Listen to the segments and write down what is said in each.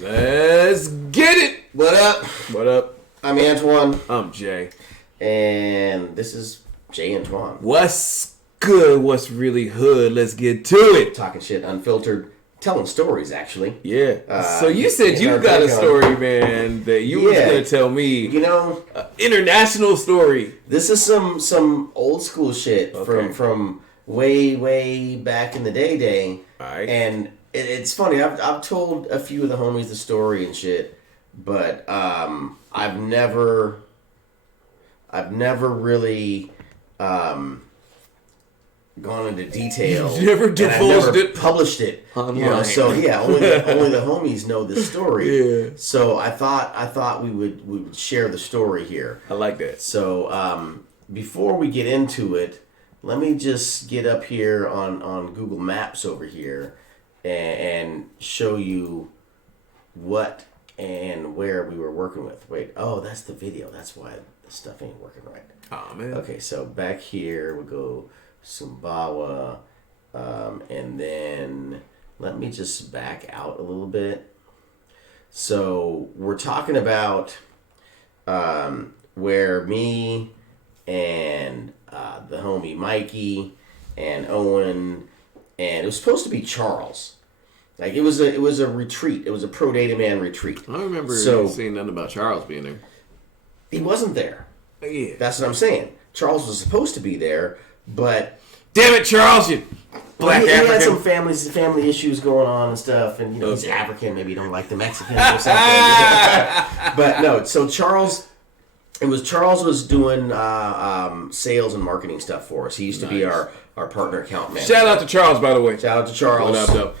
Let's get it. What up? What up? I'm Antoine. I'm Jay. And this is Jay Antoine. What's good? What's really hood? Let's get to it. Talking shit, unfiltered, telling stories, actually. Yeah. So you said you got a story, man, that you was going to tell me. You know. International story. This is some old school shit from way back in the day. All right. And it's funny. I've told a few of the homies the story and shit, but I've never really gone into detail. You've never divulged it, published it online. You know, so yeah, only the homies know the story. Yeah. So I thought we would share the story here. I like that. So before we get into it, let me just get up here on Google Maps over here and show you what and where we were working with. Wait, that's the video. That's why the stuff ain't working right. Oh, man. Okay, so back here we go Sumbawa, and then let me just back out a little bit. So we're talking about where me and the homie Mikey and Owen, and it was supposed to be Charles. Like it was a retreat. It was a Pro Data Man retreat. I don't remember seeing nothing about Charles being there. He wasn't there. Yeah. That's what I'm saying. Charles was supposed to be there, but damn it, Charles, you black African. He had some family issues going on and stuff, and he's African. Maybe he don't like the Mexicans or something. But no, so Charles was doing sales and marketing stuff for us. He used to be our partner account manager. Shout out to Charles, by the way. Shout out to Charles. What up, though?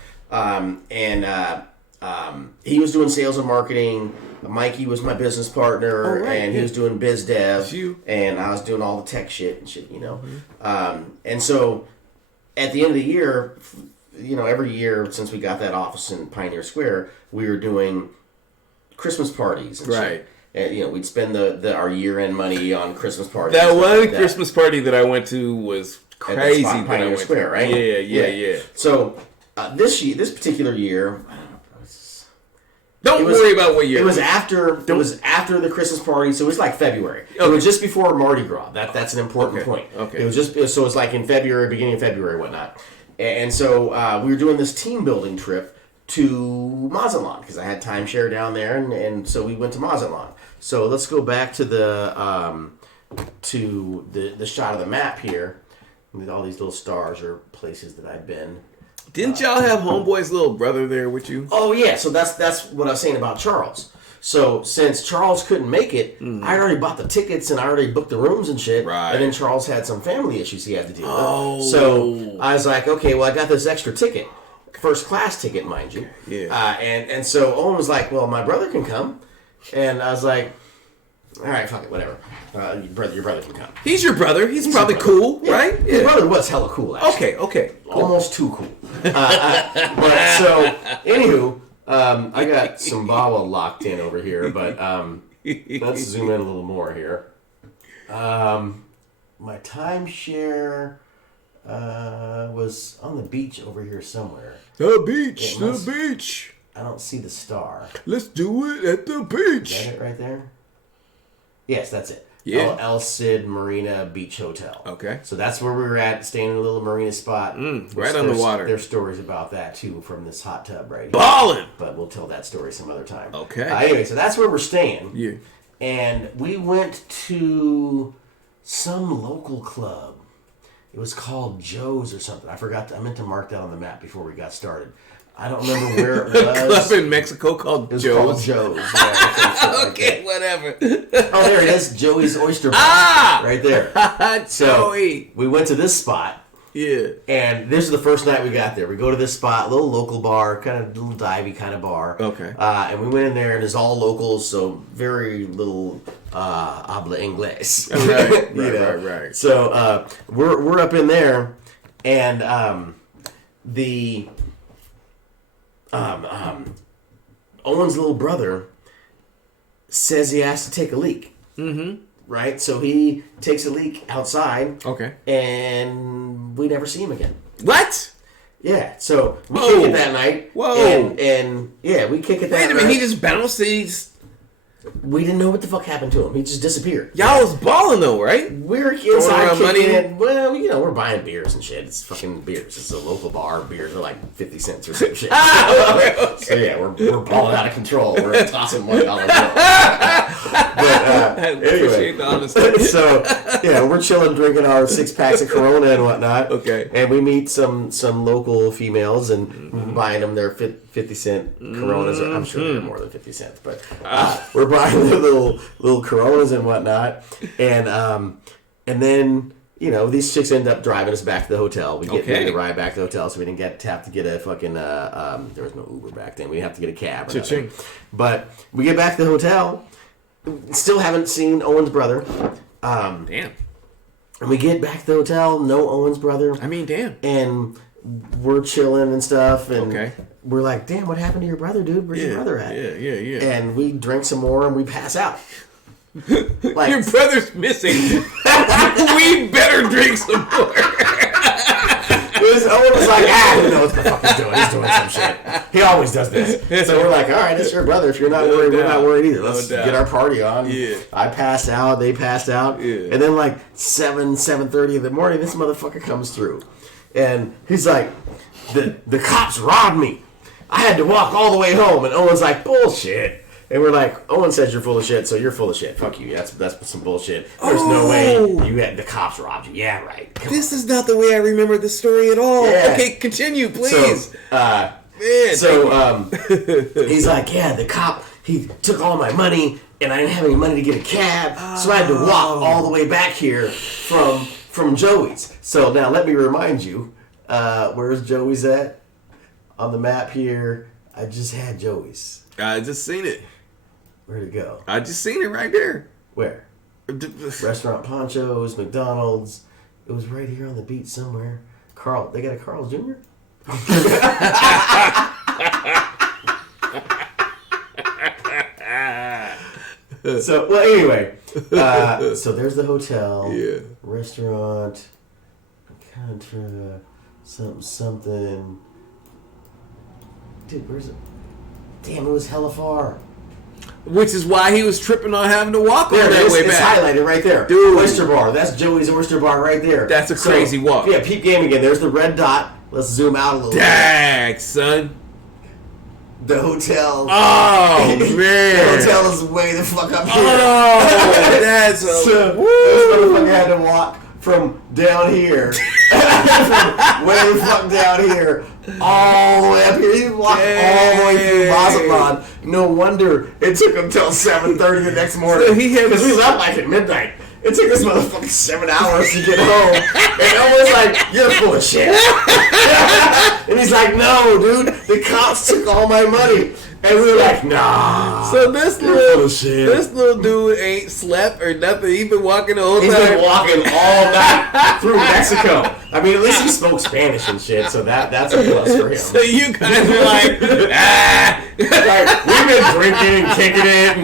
He was doing sales and marketing. Mikey was my business partner, and he was doing biz dev, and I was doing all the tech shit and shit, you know. Mm-hmm. And so at the end of the year, every year since we got that office in Pioneer Square, we were doing Christmas parties and shit. And, we'd spend our year-end money on Christmas parties. That one Christmas party that I went to was crazy. At Pioneer Square, right? Yeah. So this particular year, don't worry about what year. It was after the Christmas party, so it was like February. Okay. It was just before Mardi Gras. That's an important point. Okay. It was so it's like in February, beginning of February, whatnot. And so we were doing this team building trip to Mazatlan because I had timeshare down there, and so we went to Mazatlan. So let's go back to the shot of the map here. With all these little stars or places that I've been. Didn't y'all have Homeboy's little brother there with you? Oh yeah, so that's what I was saying about Charles. So since Charles couldn't make it, I already bought the tickets and I already booked the rooms and shit. Right. And then Charles had some family issues he had to deal with. So I was like, okay, well I got this extra ticket, first class ticket, mind you. Yeah. And so Owen was like, well, my brother can come, and I was like, all right, fuck it, whatever. Your brother can come. He's your brother. He's probably cool, right? Yeah. His brother was hella cool, actually. Okay. Cool. Almost too cool. But so, anywho, I got Sumbawa locked in over here, but let's zoom in a little more here. My timeshare was on the beach over here somewhere. The beach. I don't see the star. Let's do it at the beach. Is that it right there? Yes, that's it. Yeah. El Cid Marina Beach Hotel. Okay. So that's where we were at, staying in a little marina spot. Right on the water. There's stories about that, too, from this hot tub right here. Ballin'! But we'll tell that story some other time. Okay. Anyway, so that's where we're staying. Yeah. And we went to some local club. It was called Joe's or something. I forgot. I meant to mark that on the map before we got started. I don't remember where it was. A club in Mexico called Joe's. Called Joe's. Yeah, okay, whatever. Oh, there it is. Joey's Oyster Bar. Right there. So Joey. we went to this spot. Yeah. And this is the first night we got there. We go to this spot, little local bar, kind of little divey kind of bar. Okay. And we went in there, and it's all locals, so very little habla inglés. Right. So we're up in there, and Owen's little brother says he has to take a leak. Mm-hmm. Right? So he takes a leak outside. Okay. And we never see him again. What? Yeah, so we kick it that night. Whoa. And yeah, we kick it that night. Wait a minute, he just bounced these. We didn't know what the fuck happened to him. He just disappeared. Y'all was balling though, right? We're inside kicking. Well, we're buying beers and shit. It's fucking beers. It's a local bar. Beers are like 50 cents or some shit. Okay. So yeah, we're balling out of control. We're tossing $1 bills. But anyway, the honesty. So yeah, we're chilling, drinking our 6 packs of Corona and whatnot. Okay. And we meet some local females and buying them their 50-cent Coronas. I'm sure they're more than 50 cents, but we're buying their little Coronas and whatnot. And then these chicks end up driving us back to the hotel. We get the ride back to the hotel, so we didn't have to get a fucking there was no Uber back then. We didn't have to get a cab or nothing. But we get back to the hotel. Still haven't seen Owen's brother. Damn. And we get back to the hotel, no Owen's brother. I mean, damn. And we're chilling and stuff, and we're like, damn, what happened to your brother, dude? Where's your brother at? Yeah. And we drink some more, and we pass out. Like, your brother's missing. We better drink some more. Owen was like, who knows what the fuck he's doing? He's doing some shit. He always does this. So we're like, all right, it's your brother. If you're not worried, we're not worried either. Let's get our party on. Yeah. I passed out. They passed out. Yeah. And then like 7:30 in the morning, this motherfucker comes through. And he's like, the cops robbed me. I had to walk all the way home. And Owen's like, bullshit. And we're like, Owen says you're full of shit, so you're full of shit. Fuck you. That's some bullshit. There's no way the cops robbed you. Yeah, right. This is not the way I remember the story at all. Yeah. Okay, continue, please. So, he's like, yeah, the cop, he took all my money, and I didn't have any money to get a cab, so I had to walk all the way back here from Joey's. So now let me remind you, where's Joey's at? On the map here, I just had Joey's. I just seen it. Where'd it go? I just seen it right there. Where? Restaurant Ponchos, McDonald's. It was right here on the beach somewhere. Carl, they got a Carl's Jr.? So, well, anyway. So there's the hotel. Yeah. Restaurant. Contra. Something. Dude, where's it? Damn, it was hella far. Which is why he was tripping on having to walk all that way back. It's highlighted right there. Dude. Oyster Bar. That's Joey's Oyster Bar right there. That's a crazy walk. Yeah, peep game again. There's the red dot. Let's zoom out a little bit. Son. The hotel. Oh, man. The hotel is way the fuck up here. Oh, that's a... So, this motherfucker had to walk from down here. From way the fuck down here. All the way up here. He walked all the way through Mazatlan. No wonder it took him till 7:30 the next morning. Because we left like at midnight. It took this motherfucker 7 hours to get home. And Owen's like, you're full of shit. And he's like, no, dude. The cops took all my money. And we were like, nah. So this little dude ain't slept or nothing. He's been walking the whole time. He's been walking all night through Mexico. I mean, at least he spoke Spanish and shit, so that's a plus for him. So you guys were like, Like, we've been drinking and kicking it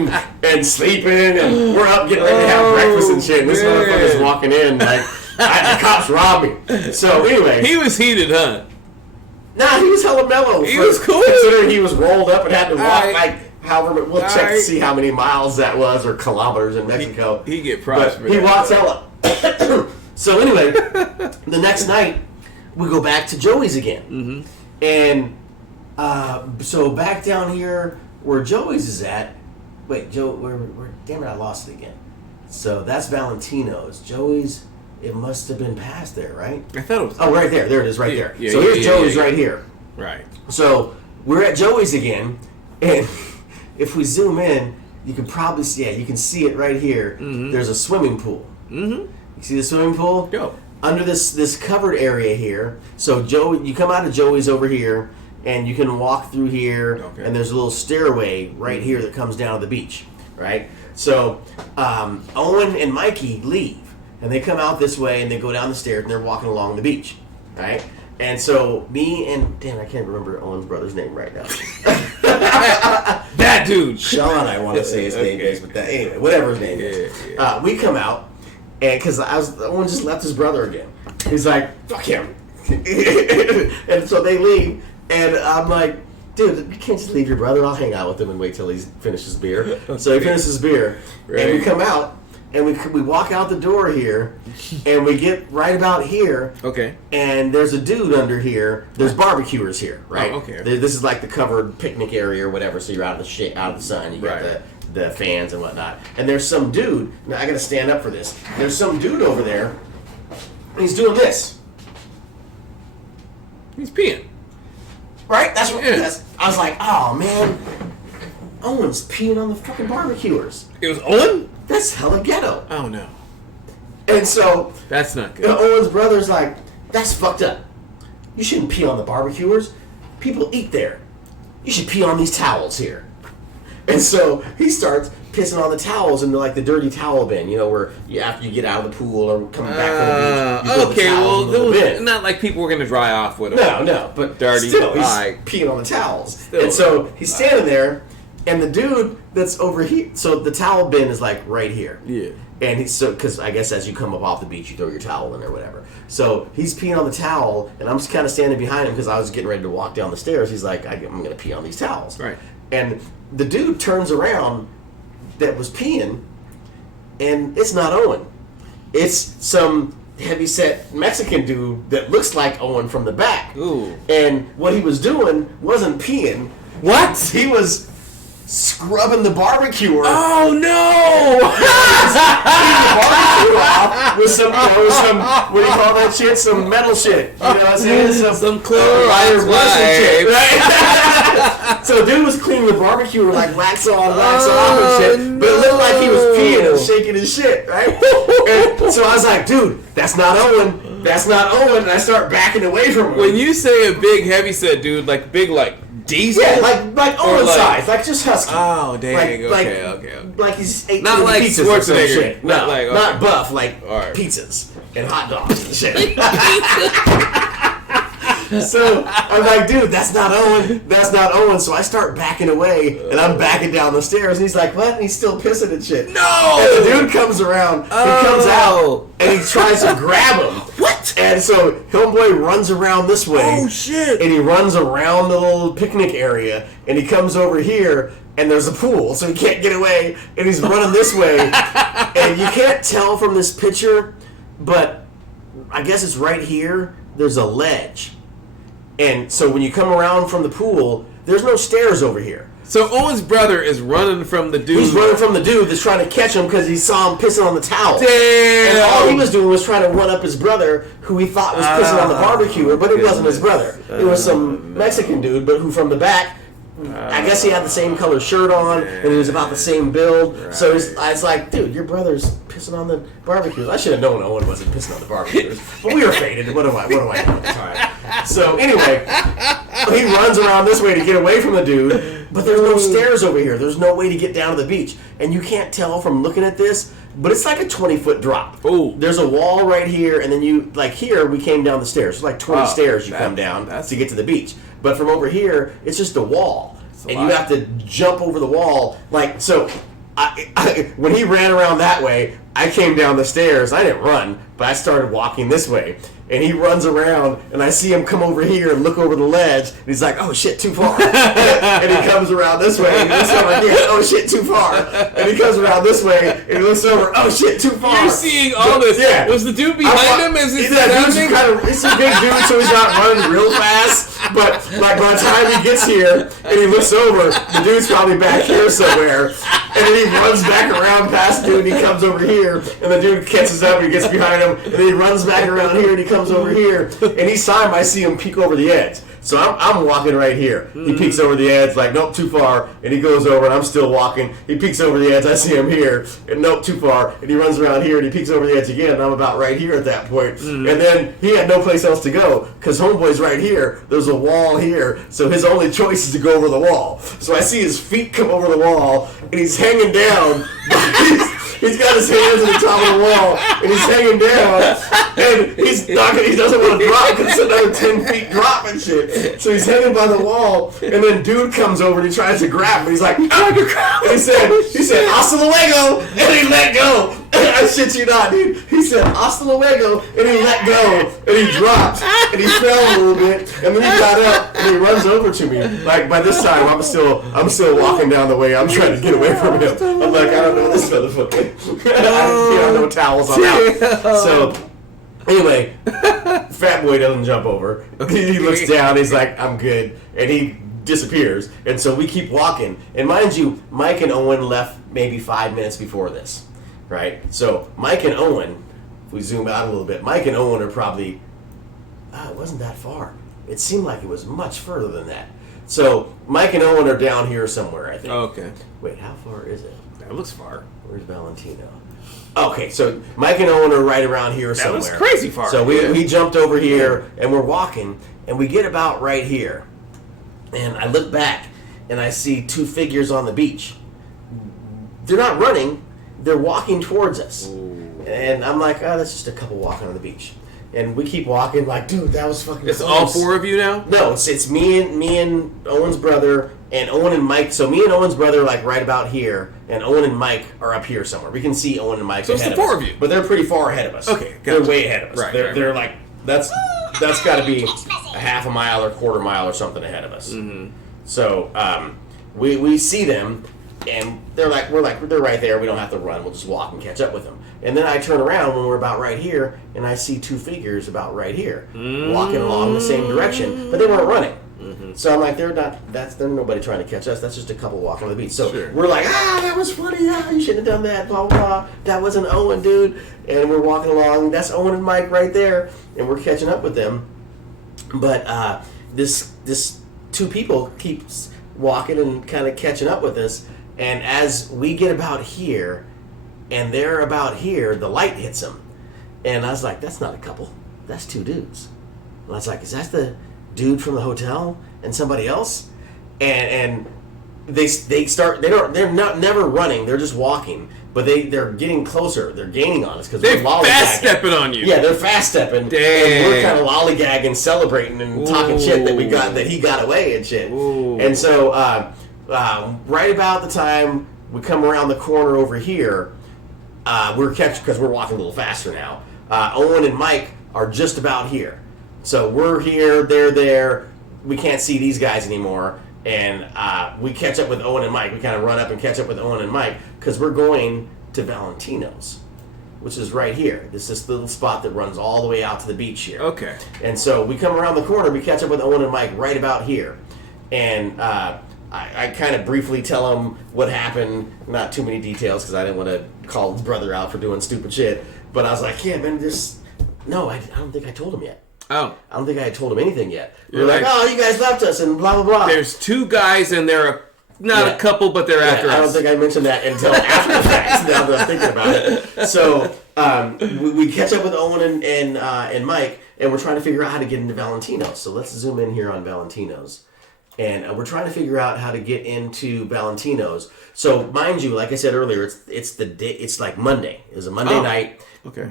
and sleeping, and we're up getting ready to have breakfast and shit. And this motherfucker's walking in like, the cops robbed me. So anyway. He was heated, huh? Nah, he was hella mellow. He was cool. Considering he was rolled up and had to walk however, we'll check to see how many miles that was or kilometers in Mexico. He get props for that. He walks hella. So anyway, the next night we go back to Joey's again, and so back down here where Joey's is at. Wait, where? Damn it, I lost it again. So that's Valentino's. Joey's. It must have been past there, right? I thought it was. Oh, right there. There it is, right there. So here's Joey's right here. Right. So we're at Joey's again, and if we zoom in, you can probably see. Yeah, you can see it right here. There's a swimming pool. You see the swimming pool? Go. Under this covered area here. So you come out of Joey's over here, and you can walk through here, and there's a little stairway right here that comes down to the beach, right? So Owen and Mikey leave. And they come out this way, and they go down the stairs, and they're walking along the beach, right? And so me and... Damn, I can't remember Owen's brother's name right now. That dude! Sean, I want to say his name is, but anyway, whatever his name is. We come out, and because Owen just left his brother again. He's like, fuck him. And so they leave, and I'm like, dude, you can't just leave your brother. I'll hang out with him and wait till he finishes beer. So he finishes beer, and we come out, and we walk out the door here, and we get right about here. Okay. And there's a dude under here. There's barbecuers here, right? Oh, okay. This is like the covered picnic area or whatever. So you're out of the sun. You got the fans and whatnot. And there's some dude. Now I gotta stand up for this. There's some dude over there, and he's doing this. He's peeing. Right? That's what. Yeah. I was like, oh man, Owen's peeing on the fucking barbecuers. It was Owen? That's hella ghetto. Oh no. And so that's not good. Owen's brother's like, that's fucked up. You shouldn't pee on the barbecuers. People eat there. You should pee on these towels here. And so he starts pissing on the towels into like the dirty towel bin, where after you get out of the pool or coming back from the beach, you throw the towels in the bin. Not like people were gonna dry off with them. No, but dirty. Still, he's peeing on the towels. And so he's standing there, and the dude that's over here. So the towel bin is like right here. Yeah. And he's because I guess as you come up off the beach, you throw your towel in or whatever. So he's peeing on the towel, and I'm just kind of standing behind him because I was getting ready to walk down the stairs. He's like, I'm going to pee on these towels. Right. And the dude turns around that was peeing, and it's not Owen. It's some heavyset Mexican dude that looks like Owen from the back. Ooh. And what he was doing wasn't peeing. What? He was scrubbing the barbecue. Oh no! Barbecue off with some, what do you call that shit? Some metal shit. You know what I'm saying? Some chloride shit. Right? So dude was cleaning the barbecue with like wax on, wax off and shit. But it looked like he was peeing and shaking his shit, right? And so I was like, dude, that's not Owen. That's not Owen. And I start backing away from him. When you say a big heavyset dude, like big diesel? Yeah, like Owen size, like just husky. Oh, dang. Okay. Like he's 18 not like pizzas Schwarzenegger. Shit. No, not like not buff, like right. pizzas and hot dogs and shit. So I'm like, dude, that's not Owen. That's not Owen. So I start backing away, and I'm backing down the stairs, and he's like, what? And he's still pissing and shit. No! And the dude comes around, he comes out, and he tries to grab him. What? And so homeboy runs around this way. Oh, shit. And he runs around the little picnic area, and he comes over here, and there's a pool, so he can't get away, and he's running this way. And you can't tell from this picture, but I guess it's right here, there's a ledge. And so when you come around from the pool, there's no stairs over here. So Owen's brother is running from the dude. He's running from the dude that's trying to catch him because he saw him pissing on the towel. Damn! And all he was doing was trying to run up his brother, who he thought was pissing on the barbecue, but it wasn't his brother. It was some Mexican dude, but who from the back, I guess he had the same color shirt on, and he was about the same build. Right. So it's like, dude, your brother's pissing on the barbecues. I should have known Owen wasn't pissing on the barbecues, but we were faded. What do I know at the time? So anyway, he runs around this way to get away from the dude, but there's no stairs over here. There's no way to get down to the beach, and you can't tell from looking at this, but it's like a 20-foot drop. Ooh. There's a wall right here, and then you, like here, we came down the stairs. There's like 20 stairs you come down to get to the beach. But from over here, it's just a wall. And you have to jump over the wall. Like, so, when he ran around that way, I came down the stairs. I didn't run, but I started walking this way. And he runs around, and I see him come over here and look over the ledge. And he's like, oh, shit, too far. And he comes around this way, and he looks over again, oh, shit, too far. And he comes around this way, and he looks over, oh, shit, too far. You're seeing all this. Yeah. Was the dude behind him? Is this happening? It's a big dude, so he's not running real fast. But, like, by the time he gets here, and he looks over, the dude's probably back here somewhere. And then he runs back around past the dude, and he comes over here, and the dude catches up, and he gets behind him, and then he runs back around here, and he comes over here, and each time I see him peek over the edge. So I'm walking right here. He peeks over the edge, like, nope, too far, and he goes over, and I'm still walking. He peeks over the edge, I see him here, and nope, too far, and he runs around here, and he peeks over the edge again, and I'm about right here at that point. And then he had no place else to go, because homeboy's right here. There's a wall here, so his only choice is to go over the wall. So I see his feet come over the wall, and he's hanging down. He's got his hands on the top of the wall, and he's hanging down, and he doesn't want to drop because it's another 10 feet drop and shit. So he's hanging by the wall, and then dude comes over and he tries to grab him, and he's like, oh, and he said, hasta luego, and he let go. I shit you not, dude. He said hasta luego, and he let go, and he dropped, and he fell a little bit, and then he got up, and he runs over to me. Like, by this time, I'm still walking down the way. I'm trying to get away from him. I'm like, I don't know this motherfucker. I don't know towels. I'm out. So, anyway, fat boy doesn't jump over. He looks down. He's like, I'm good, and he disappears. And so we keep walking. And mind you, Mike and Owen left maybe 5 minutes before this. Right? So Mike and Owen, if we zoom out a little bit, Mike and Owen are probably, it wasn't that far. It seemed like it was much further than that. So Mike and Owen are down here somewhere, I think. Oh, okay. Wait, how far is it? That looks far. Where's Valentino? Okay, so Mike and Owen are right around here somewhere. That was crazy far. So we jumped over here, and we're walking, and we get about right here. And I look back, and I see two figures on the beach. They're not running. They're walking towards us. Ooh. And I'm like, oh, that's just a couple walking on the beach. And we keep walking, like, dude, that was fucking It's close. all four of you now? No, it's me and Owen's brother, and Owen and Mike. So me and Owen's brother are, like, right about here, and Owen and Mike are up here somewhere. We can see Owen and Mike so ahead it's the of four us. of you. But they're pretty far ahead of us. Okay, gotcha. They're way ahead of us. Right, They're like, that's got to be a half a mile or quarter mile or something ahead of us. Mm-hmm. So we see them, and they're right there. We don't have to run. We'll just walk and catch up with them. And then I turn around when we're about right here, and I see two figures about right here, walking along the same direction, but they weren't running. Mm-hmm. So I'm like, they're nobody trying to catch us. That's just a couple walking on the beach. So we're like, that was funny. You shouldn't have done that. Blah, blah, blah. That wasn't Owen, dude. And we're walking along. That's Owen and Mike right there, and we're catching up with them. But this two people keeps walking and kind of catching up with us. And as we get about here, and they're about here, the light hits them. And I was like, that's not a couple. That's two dudes. And I was like, is that the dude from the hotel and somebody else? And they're not never running. They're just walking. But they're getting closer. They're gaining on us because they're fast stepping on you. Yeah, they're fast stepping. Damn. And we're kind of lollygagging, celebrating, and talking shit that he got away and shit. Ooh. And so right about the time we come around the corner over here, we're catching because we're walking a little faster now. Owen and Mike are just about here. So we're here, they're there. We can't see these guys anymore. And we catch up with Owen and Mike. We kind of run up and catch up with Owen and Mike because we're going to Valentino's, which is right here. This is this little spot that runs all the way out to the beach here. Okay. And so we come around the corner. We catch up with Owen and Mike right about here. And I kind of briefly tell him what happened. Not too many details because I didn't want to call his brother out for doing stupid shit. But I was like, yeah, man, no, I don't think I told him yet. Oh. I don't think I had told him anything yet. We're like, you guys left us and blah, blah, blah. There's two guys and they're not a couple, but they're after us. I don't think I mentioned that until after the fact, now that I'm thinking about it. So we catch up with Owen and Mike, and we're trying to figure out how to get into Valentino's. So let's zoom in here on Valentino's. And we're trying to figure out how to get into Valentino's. So mind you, like I said earlier, it's like Monday. It was a Monday night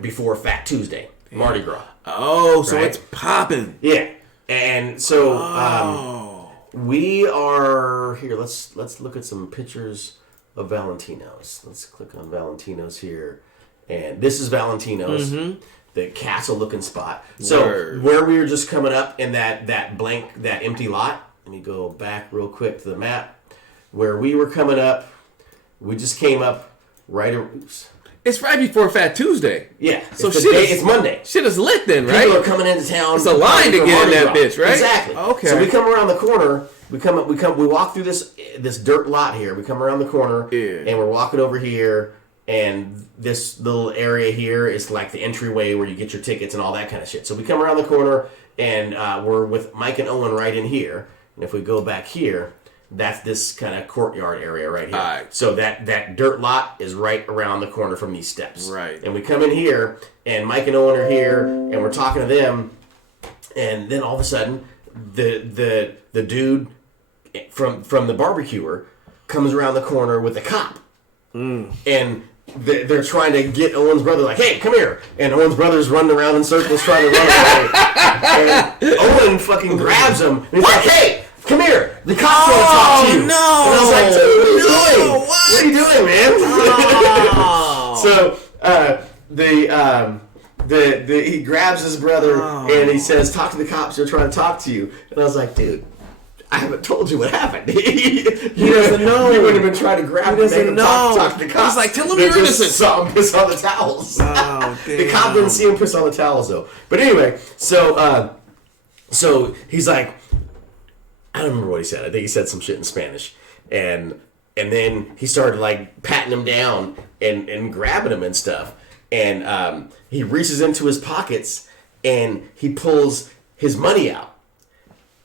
before Fat Tuesday, Mardi Gras. Oh, so it's popping. Yeah. And so we are here. Let's look at some pictures of Valentino's. Let's click on Valentino's here. And this is Valentino's, the castle-looking spot. So where we were just coming up in that empty lot, let me go back real quick to the map. Where we were coming up, we just came up oops. It's right before Fat Tuesday. Yeah. So it's Monday. Shit is lit then, right? People are coming into town. It's a line to get in that bitch, right? Exactly. Okay. So we come around the corner. We walk through this dirt lot here. We come around the corner, and we're walking over here. And this little area here is like the entryway where you get your tickets and all that kind of shit. So we come around the corner, and we're with Mike and Owen right in here. And if we go back here, that's this kind of courtyard area right here. Right. So that dirt lot is right around the corner from these steps. Right. And we come in here, and Mike and Owen are here, and we're talking to them. And then all of a sudden, the dude from the barbecuer comes around the corner with a cop. And they're trying to get Owen's brother, like, hey, come here. And Owen's brother's running around in circles trying to run away. And Owen fucking grabs him, and he's like, hey, come here. The cops want to talk to you. No. And I was like, dude, what are you doing? What are you doing, man? Oh. So He grabs his brother and he says, "Talk to the cops. They're trying to talk to you." And I was like, "Dude, I haven't told you what happened." he doesn't know. He wouldn't have been trying to grab him and make him talk to the cops. He's like, "Tell him you're innocent." Saw him piss on the towels. Oh, damn. The cop didn't see him piss on the towels though. But anyway, so he's like, I don't remember what he said. I think he said some shit in Spanish, and then he started like patting him down and grabbing him and stuff. And he reaches into his pockets and he pulls his money out.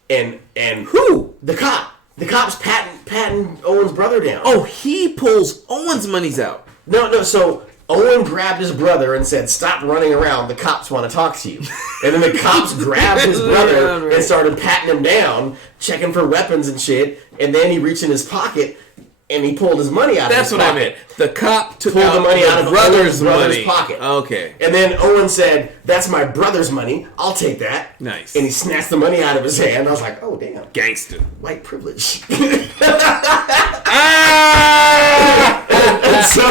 And who? The cop. The cop's patting Owen's brother down. Oh, he pulls Owen's monies out. No. So Owen grabbed his brother and said, "Stop running around. The cops want to talk to you." And then the cops grabbed his brother and started patting him down, checking for weapons and shit. And then he reached in his pocket and he pulled his money out of his pocket. That's what I meant. The cop took pulled out the money out of brother's brother's pocket. Okay. And then Owen said, "That's my brother's money. I'll take that." Nice. And he snatched the money out of his hand. I was like, "Oh, damn. Gangster. White privilege." Ah! So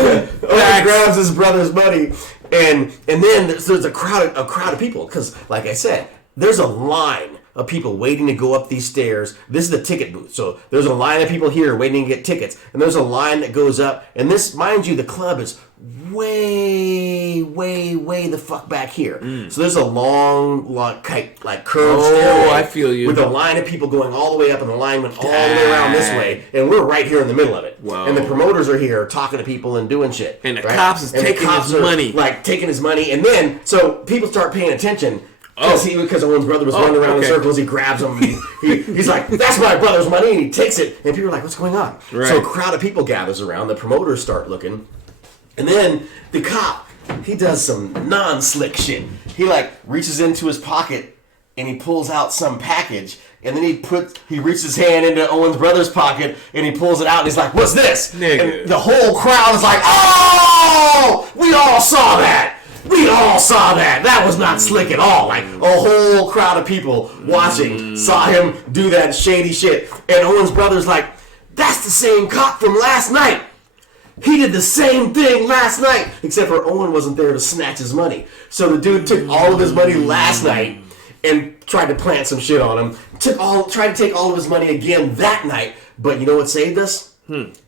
Owen grabs his brother's money, and then there's a crowd of people, because, like I said, there's a line of people waiting to go up these stairs. This is the ticket booth, so there's a line of people here waiting to get tickets, and there's a line that goes up, and this, mind you, the club is way the fuck back here. So there's a long curved stairway. I feel you. With a line of people going all the way up, and the line went all the way around this way, and we're right here in the middle of it. Whoa. And the promoters are here talking to people and doing shit. And the cops is taking his money. Like, taking his money, and then, so people start paying attention. Because Owen's brother was running around in circles, he grabs him. He's like, "That's my brother's money," and he takes it. And people are like, "What's going on?" Right. So a crowd of people gathers around. The promoters start looking, and then the cop, he does some non-slick shit. He like reaches into his pocket and he pulls out some package, and then he reaches his hand into Owen's brother's pocket and he pulls it out and he's like, "What's this?" Nigga. And the whole crowd is like, "Oh, we all saw that. We all saw that. That was not slick at all." Like, a whole crowd of people watching saw him do that shady shit. And Owen's brother's like, "That's the same cop from last night. He did the same thing last night." Except for Owen wasn't there to snatch his money. So the dude took all of his money last night and tried to plant some shit on him. Tried to take all of his money again that night. But you know what saved us?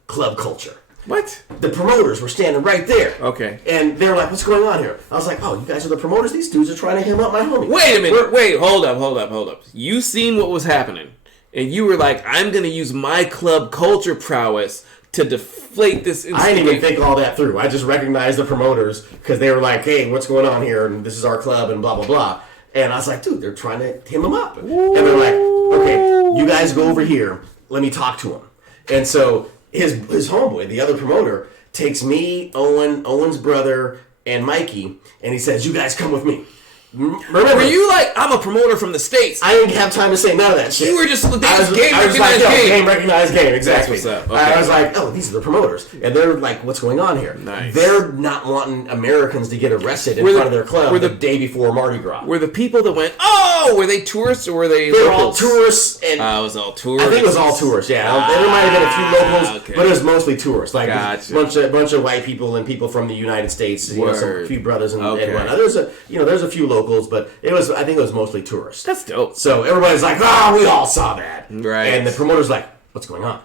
Club culture. What? The promoters were standing right there. Okay. And they were like, "What's going on here?" I was like, "Oh, you guys are the promoters? These dudes are trying to hem up my homie." Wait a minute. Wait, hold up. You seen what was happening. And you were like, "I'm going to use my club culture prowess to deflate this." I didn't even think all that through. I just recognized the promoters because they were like, "Hey, what's going on here? And this is our club and blah, blah, blah." And I was like, "Dude, they're trying to hem him up." Ooh. And they're like, "Okay, you guys go over here. Let me talk to him." And so his homeboy, the other promoter, takes me, Owen's brother, and Mikey, and he says, "You guys come with me." Remember, were you like, "I'm a promoter from the States"? I didn't have time to say none of that shit. You were just, game recognized game, exactly. That's what's up. Okay. I was like, "Oh, these are the promoters," and they're like, "What's going on here?" Nice. They're not wanting Americans to get arrested in front of their club the day before Mardi Gras. Were the people that went, "Oh," were they tourists or were they? They were locals? all tourists, and it was all tourists. I think it was all tourists. Yeah, there might have been a few locals, okay. but it was mostly tourists. Like Gotcha. bunch of white people and people from the United States. You know, some few brothers and whatnot. There's a few locals, but I think it was mostly tourists. That's dope. So everybody's like, "Oh, we all saw that." Right. And the promoter's like, "What's going on?"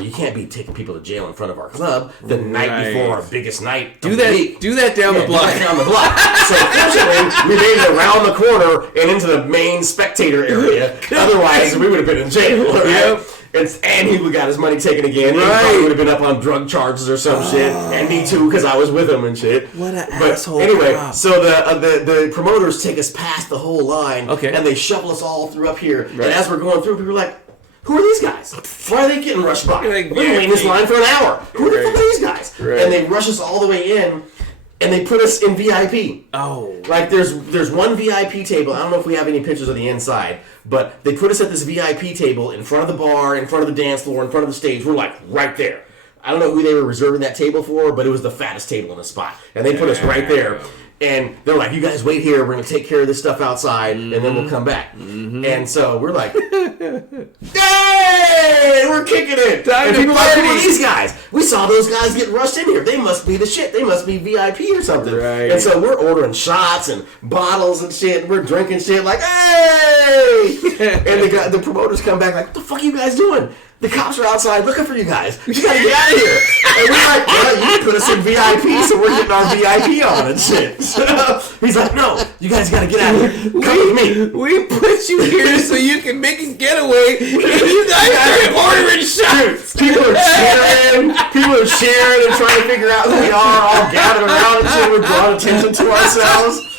You can't be taking people to jail in front of our club the night before our biggest night. Do that down the block. Down the block. So fortunately, we made it around the corner and into the main spectator area. Otherwise, we would have been in jail. Right? Yep. And he got his money taken again. He probably would have been up on drug charges or some shit. And me too, because I was with him and shit. What an asshole. Anyway, cop. so the promoters take us past the whole line. Okay. And they shuffle us all through up here. Right. And as we're going through, people are like, "Who are these guys? Why are they getting rushed by? Like, We've been waiting this line for an hour. Who the fuck are these guys?" Right. And they rush us all the way in, and they put us in VIP. Oh. Like, there's one VIP table. I don't know if we have any pictures of the inside, but they put us at this VIP table in front of the bar, in front of the dance floor, in front of the stage. We're like right there. I don't know who they were reserving that table for, but it was the fattest table in the spot. And they put us right there. And they're like, you guys wait here. We're going to take care of this stuff outside, and then we'll come back. And so we're like, hey, we're kicking it. Time and to people are like, party. who are these guys? We saw those guys get rushed in here. They must be the shit. They must be VIP or something. Right. And so we're ordering shots and bottles and shit. And we're drinking shit like, hey. And the promoters come back like, what the fuck are you guys doing? The cops are outside looking for you guys. You gotta get out of here. And we're like, well, you put us in VIP, so we're getting our VIP on and shit. So he's like, no, you guys gotta get out of here. Come with me. We put you here so you can make a getaway, and you guys are ordering shots. People are cheering and trying to figure out who we are, all gathered around and shit. We're drawing attention to ourselves.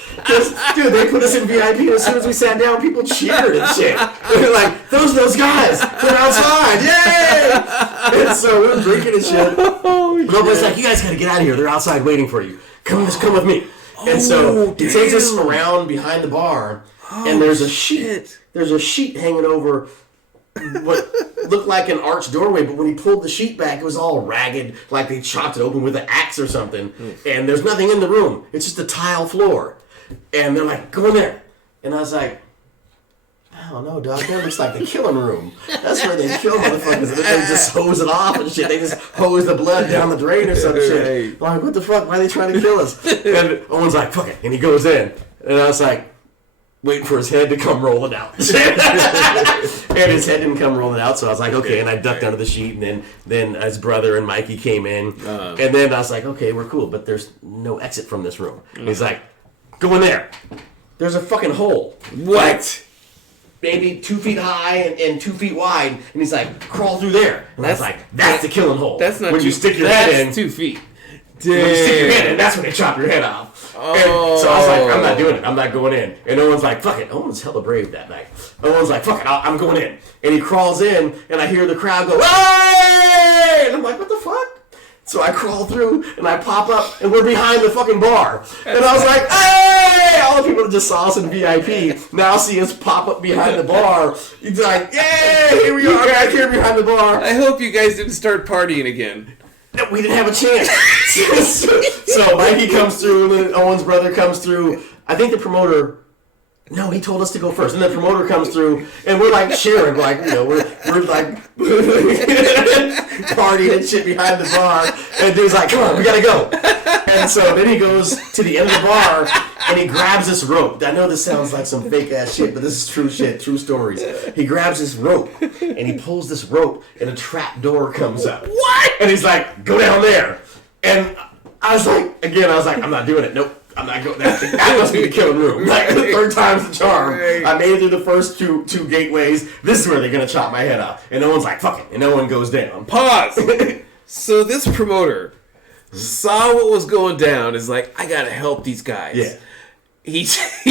Dude, they put us in VIP, and as soon as we sat down, people cheered and shit. They're like, those guys, they're outside, yay! And so we're drinking and shit. Nobody's like, you guys gotta get out of here. They're outside waiting for you. Come with me. And so he takes us around behind the bar, and there's a sheet. There's a sheet hanging over what looked like an arched doorway, but when he pulled the sheet back, it was all ragged, like they chopped it open with an axe or something. And there's nothing in the room. It's just a tile floor. And they're like, go in there. And I was like, I don't know, dog. That looks like the killing room. That's where they kill motherfuckers. They just hose it off and shit. They just hose the blood down the drain or some shit. I'm like, what the fuck? Why are they trying to kill us? And Owen's like, fuck it. And he goes in. And I was like, waiting for his head to come rolling out. And his head didn't come rolling out, so I was like, okay. And I ducked under the sheet, and then his brother and Mikey came in. And then I was like, okay, we're cool, but there's no exit from this room. And he's like, go in there. There's a fucking hole. What? Like, maybe 2 feet high and 2 feet wide. And he's like, crawl through there. And I was like, that's the killing hole. That's not when you stick your head in. 2 feet. When you stick your head in, that's when they chop your head off. And so I was like, I'm not doing it. I'm not going in. And Owen's like, fuck it. Owen's hella brave that night. Owen's like, fuck it. I'm going in. And he crawls in, and I hear the crowd go, hey! And I'm like, what the fuck? So I crawl through, and I pop up, and we're behind the fucking bar. And I was like, hey! All the people that just saw us in VIP now see us pop up behind the bar. He's like, yay! Here we are back here behind the bar. I hope you guys didn't start partying again. No, we didn't have a chance. So Mikey comes through, and then Owen's brother comes through. I think the promoter... No, he told us to go first. And the promoter comes through, and we're like cheering, like, you know, we're like partying and shit behind the bar. And dude's like, come on, we gotta go. And so then he goes to the end of the bar, and he grabs this rope. I know this sounds like some fake ass shit, but this is true shit, true stories. He grabs this rope, and he pulls this rope, and a trap door comes up. What? And he's like, go down there. And I was like, I'm not doing it. Nope. I'm not going. That must be the killing room. Like, the third time's the charm. I made it through the first two gateways. This is where they're gonna chop my head off. And no one's like, fuck it. And no one goes down. Pause. So this promoter saw what was going down. Is like, I gotta help these guys. Yeah. He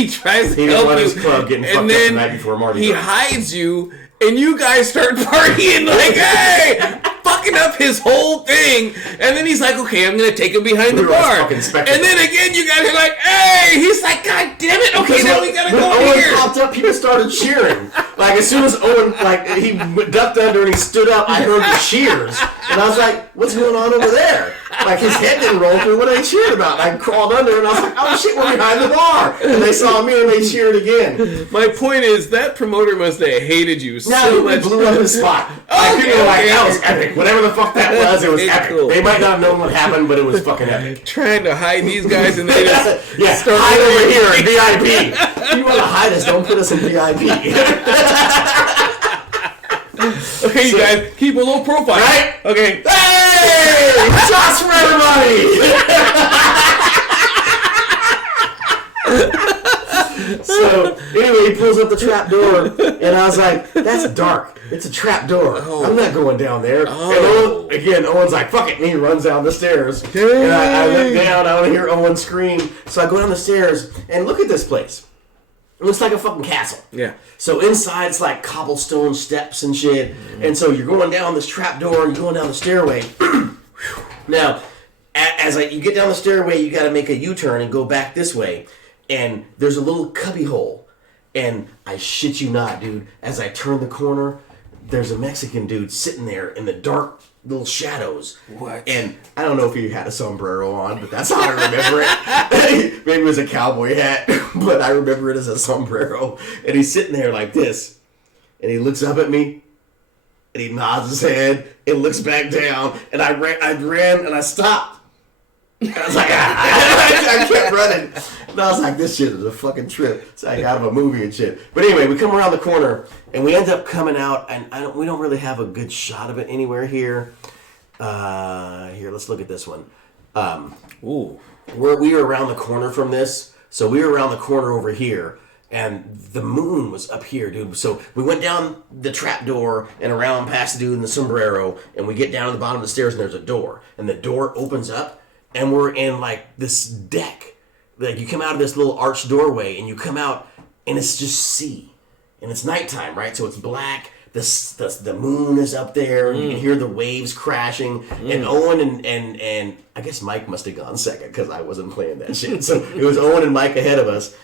tries to He help let you, his club getting fucked and up then the night before Mardi he Gras. hides you, and you guys start partying like, hey, fucking up his whole thing. And then he's like, okay, I'm gonna take him behind the bar. And then again, you guys are like, hey. He's like, god damn it. Okay, now we gotta go Owen here. popped up, people started cheering. Like, as soon as Owen, like, he ducked under and he stood up, I heard the cheers. And I was like, what's going on over there? Like, his head didn't roll through. What are they cheering about? I crawled under and I was like, oh shit, we're behind the bar. And they saw me and they cheered again. My point is, that promoter must have hated you so much. Blew up his spot. Okay, People were like, okay. that was epic. Whatever the fuck that was, it was It's epic. cool. They might not have known what happened, but it was fucking epic. Trying to hide these guys, and they just Yeah, start hide over here in VIP. If you want to hide us, don't put us in VIP. Okay, you guys, keep a low profile. Right? Okay. Hey! Shots for everybody! So, anyway, he pulls up the trap door, and I was like, that's dark. It's a trap door. I'm not going down there. And Owen's like, fuck it. And he runs down the stairs. And I look down, I want to hear Owen scream. So I go down the stairs, and look at this place. It looks like a fucking castle. Yeah. So inside it's like cobblestone steps and shit. And so you're going down this trap door and you're going down the stairway. Now, you get down the stairway, you got to make a U-turn and go back this way. And there's a little cubby hole. And I shit you not, dude, as I turn the corner, there's a Mexican dude sitting there in the dark little shadows. What? And I don't know if he had a sombrero on, but that's how I remember it. Maybe it was a cowboy hat, but I remember it as a sombrero. And he's sitting there like this, and he looks up at me, and he nods his head, and looks back down, and I ran, and I stopped. And I was like, I kept running. And I was like, this shit is a fucking trip. It's like out of a movie and shit. But anyway, we come around the corner, and we end up coming out, and we don't really have a good shot of it anywhere here. Here, let's look at this one. Ooh. We were around the corner from this, so we were around the corner over here, and the moon was up here, dude. So we went down the trap door and around past the dude in the sombrero, and we get down to the bottom of the stairs, and there's a door, and the door opens up, and we're in like this deck. Like you come out of this little arched doorway, and you come out, and it's just sea, and it's nighttime, right? So it's black. The moon is up there. You can hear the waves crashing. And Owen and I guess Mike must have gone second because I wasn't playing that shit. So it was Owen and Mike ahead of us.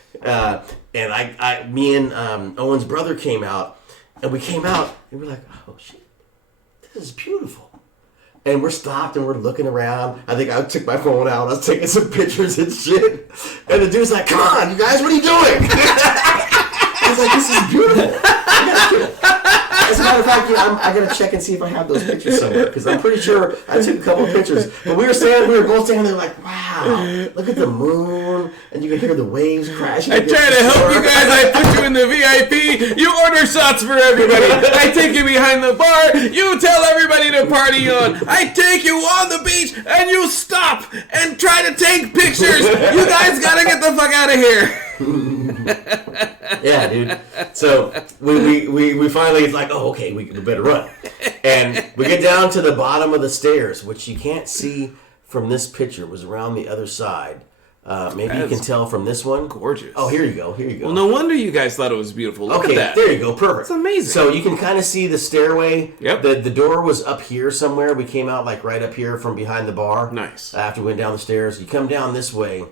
And me and Owen's brother came out, and we came out, and we're like, oh shit, this is beautiful. And we're stopped and we're looking around. I think I took my phone out. I was taking some pictures and shit. And the dude's like, come on, you guys, what are you doing? I was like, this is beautiful. As a matter of fact, I gotta check and see if I have those pictures somewhere, because I'm pretty sure I took a couple of pictures. But we were both standing there like, wow, look at the moon, and you can hear the waves crashing. I try to help you guys. I put you in the VIP. You order shots for everybody. I take you behind the bar. You tell everybody to party on. I take you on the beach, and you stop and try to take pictures. You guys gotta get the fuck out of here. Yeah, dude. So we finally, it's like, oh, okay, we better run. And we get down to the bottom of the stairs, which you can't see from this picture. It was around the other side. Maybe you can tell from this one. Gorgeous. Oh, here you go. Well, no wonder you guys thought it was beautiful. Look at that. There you go. Perfect. It's amazing. So you can kind of see the stairway. Yep. The door was up here somewhere. We came out like right up here from behind the bar. Nice. After we went down the stairs. You come down this way.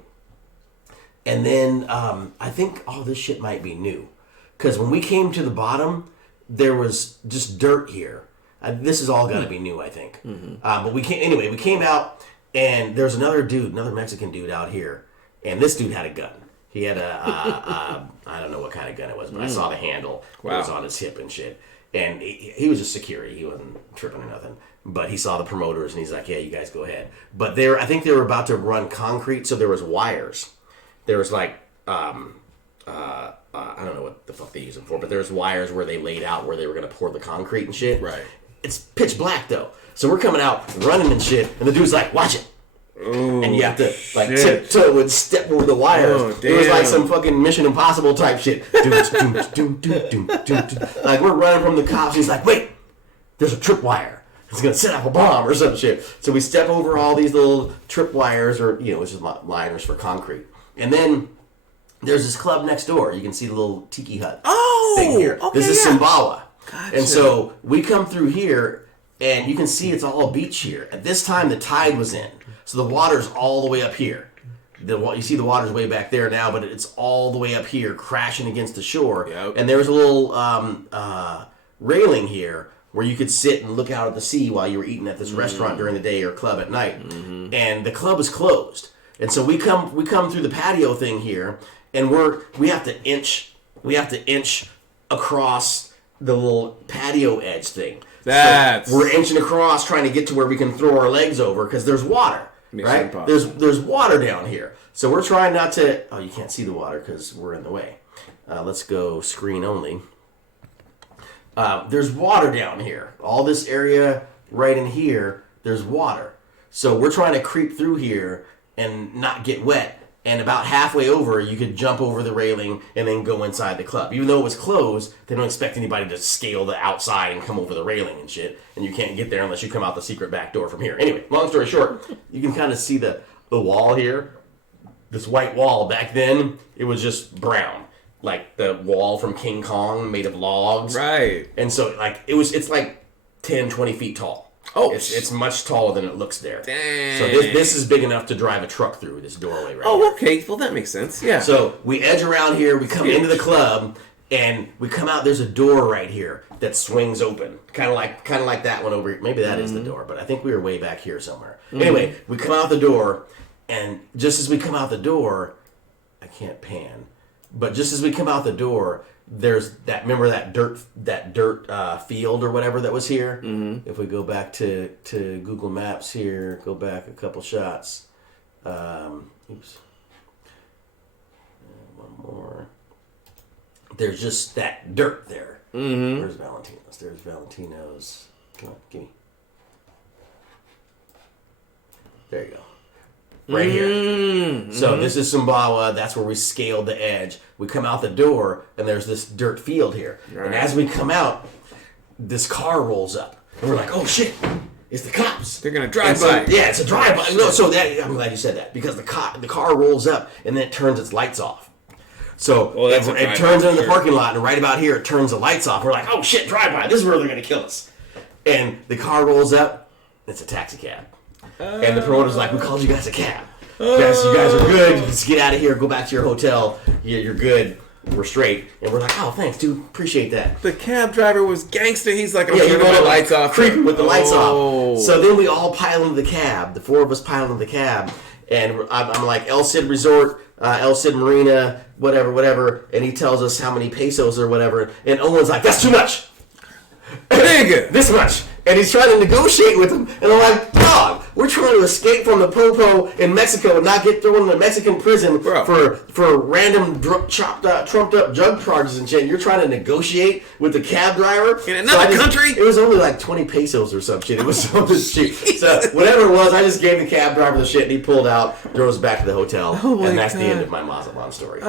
And then I think all this shit might be new. Because when we came to the bottom, there was just dirt here. This is all got to be new, I think. Mm-hmm. But we came out, and there's another Mexican dude out here. And this dude had a gun. He had I don't know what kind of gun it was, but I saw the handle. Wow. It was on his hip and shit. And he was just security. He wasn't tripping or nothing. But he saw the promoters, and he's like, yeah, you guys go ahead. But I think they were about to run concrete, so there was wires. There was like, I don't know what the fuck they use them for, but there's wires where they laid out where they were going to pour the concrete and shit. Right. It's pitch black, though. So we're coming out, running and shit, and the dude's like, watch it. Ooh, and you have to, like, tiptoe and step over the wires. Oh, it was like some fucking Mission Impossible type shit. Like, we're running from the cops. He's like, wait, there's a tripwire. It's going to set off a bomb or some shit. So we step over all these little tripwires, or, it's just liners for concrete. And then there's this club next door. You can see the little tiki hut thing here. Okay, this is Sumbawa. Gotcha. And so we come through here, and you can see it's all beach here. At this time, the tide was in. So the water's all the way up here. You see the water's way back there now, but it's all the way up here, crashing against the shore. Yep. And there's a little railing here where you could sit and look out at the sea while you were eating at this restaurant during the day or club at night. Mm-hmm. And the club is closed. And so we come through the patio thing here, and we have to inch across the little patio edge thing. So we're inching across, trying to get to where we can throw our legs over because there's water, right? There's water down here, so we're trying not to. Oh, you can't see the water because we're in the way. Let's go screen only. There's water down here. All this area right in here, there's water. So we're trying to creep through here and not get wet. And about halfway over, you could jump over the railing and then go inside the club. Even though it was closed, they don't expect anybody to scale the outside and come over the railing and shit. And you can't get there unless you come out the secret back door from here. Anyway, long story short, you can kind of see the wall here. This white wall, back then, it was just brown. Like the wall from King Kong made of logs. Right. And so, like, it's like 10, 20 feet tall. Oh, it's much taller than it looks there. Dang. So this is big enough to drive a truck through this doorway right here. Okay. Well, that makes sense. Yeah. So we edge around here. We come into the club, And we come out. There's a door right here that swings open, kind of like that one over here. Maybe that is the door, but I think we were way back here somewhere. Anyway, we come out the door, and just as we come out the door, I can't pan, but just as we come out the door, there's that. Remember that dirt field or whatever that was here. If we go back to Google Maps here, go back a couple shots. Oops. One more. There's just that dirt there. Where's Valentino's? There's Valentino's. Come on, give me. There you go. Right here. So this is Sumbawa. That's where we scaled the edge. We come out the door, and there's this dirt field here. Right. And as we come out, this car rolls up. And we're like, oh, shit. It's the cops. They're going to drive by. Yeah, it's a drive-by. No, so I'm glad you said that. Because the car rolls up, and then it turns its lights off. So it turns into the parking lot, and right about here, it turns the lights off. We're like, oh, shit, drive-by. This is where they're going to kill us. And the car rolls up. It's a taxi cab. And the promoter's like, we called you guys a cab. Yes, you guys are good. Just get out of here. Go back to your hotel. You're good. We're straight. And we're like, oh, thanks, dude. Appreciate that. The cab driver was gangster. He's like, I'm turning the lights off. Creeping with the lights off. So then we all pile into the cab. The four of us pile into the cab. And I'm like, El Cid Resort, El Cid Marina, whatever. And he tells us how many pesos or whatever. And Owen's like, that's too much. Nigga. This much. And he's trying to negotiate with him. And I'm like, dog, we're trying to escape from the popo in Mexico and not get thrown in a Mexican prison for random trumped up drug charges and shit. And you're trying to negotiate with the cab driver in another country. It was only like 20 pesos or some shit. It was so cheap. So whatever it was, I just gave the cab driver the shit, and he pulled out, drove us back to the hotel, and that's the end of my Mazatlan story.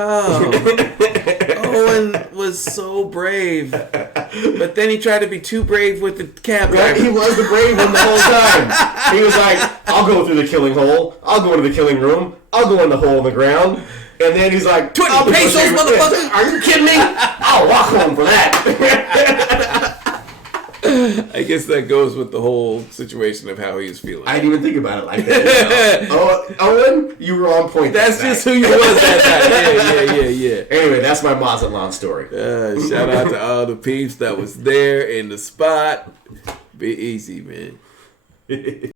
Owen was so brave, but then he tried to be too brave with the cab driver. He was the brave one the whole time. He was like, I'll go through the killing hole. I'll go into the killing room. I'll go in the hole in the ground. And then he's like, 20 pesos, motherfucker! Are you kidding me? I'll walk home for that. I guess that goes with the whole situation of how he was feeling. I didn't even think about it like that. Owen, you were on point. That's just who you was that night. Yeah. Anyway, that's my Mazatlan story. Shout out to all the peeps that was there in the spot. Be easy, man.